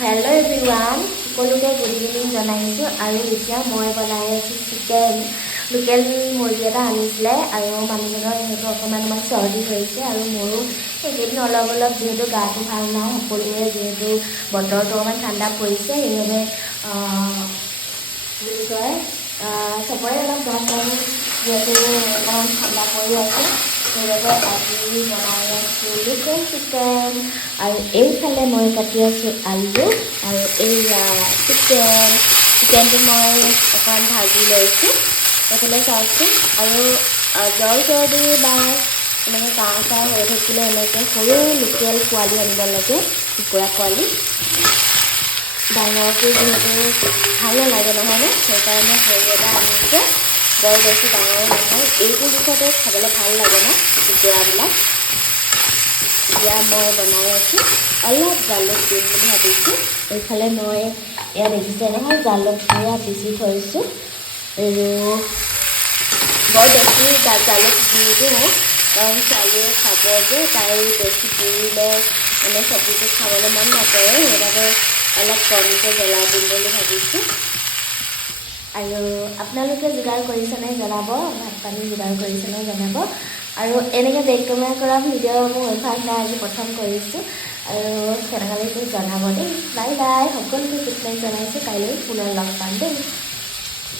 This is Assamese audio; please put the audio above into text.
হেল্ল' এভৰিৱান, সকলোকে গুড ইভিনিং জনাইছোঁ। আৰু এতিয়া মই বনাই আছোঁ চিকেন। লোকেল মুৰ্গী এটা আনিছিলে আৰু মানুহজনৰ যিহেতু অকণমান চৰ্দি হৈছে আৰু মোৰো এইকেইদিন অলপ যিহেতু গাটো ভাল নাই, সকলোৰে যিহেতু বতৰটো অকণমান ঠাণ্ডা পৰিছে, সেইবাবে বুলি কয় চবৰে অলপ গা পানী যিহেতু অকণমান ঠাণ্ডা পৰি আছে, সেইবাবে আজি বনাই আছোঁ লোকেল চিকেন। আৰু এইফালে মই কাটি আছোঁ আলু আৰু এইয়া চিকেনটো মই অকণমান ভাজি লৈছোঁ। এইফালে চাওকচোন। আৰু জ্বৰ চৰ্দি বা এনেকৈ কাহ চাহ হৈ থাকিলে এনেকৈ সৰু লোকেল পোৱালি আনিব লাগে, কুকুৰা পোৱালি। ডাঙৰটো যিহেতু ভাল নালাগে নহয়নে, সেইকাৰণে সৰু এটা আনিছে। বৰ বেছি ডাঙৰ নহয়, এইটো জোখতে খাবলৈ ভাল লাগে ন কুকুৰাবিলাক। এতিয়া মই বনাই আছোঁ, অলপ জালুক দিম বুলি ভাবিছোঁ। এইফালে মই এয়া দেখিছে নহয়, জালুক পুৰা পিচি থৈছোঁ আৰু বৰ বেছি জালুক নিদিওঁ, কাৰণ ছোৱালীয়ে খাব যে, তাই বেছি পুৰিলে মানে চব্জিটো খাবলৈ মন নকৰে, সেইবাবে অলপ কমকৈ জ্বলা দিম বুলি ভাবিছোঁ। আৰু আপোনালোকে যোগাৰ কৰিছেনে জনাব, ভাত পানী যোগাৰ কৰিছেনে জনাব। আৰু এনেকৈ বেগ কমাই কৰা ভিডিঅ' মোৰ অভ্যাস নাই, আজি প্ৰথম কৰিছোঁ আৰু কেনেকৈ জনাব দেই। বাই বাই, সকলোকে গুড নাইট জনাইছোঁ। কাইলৈ পুনৰ লগ পাম দেই।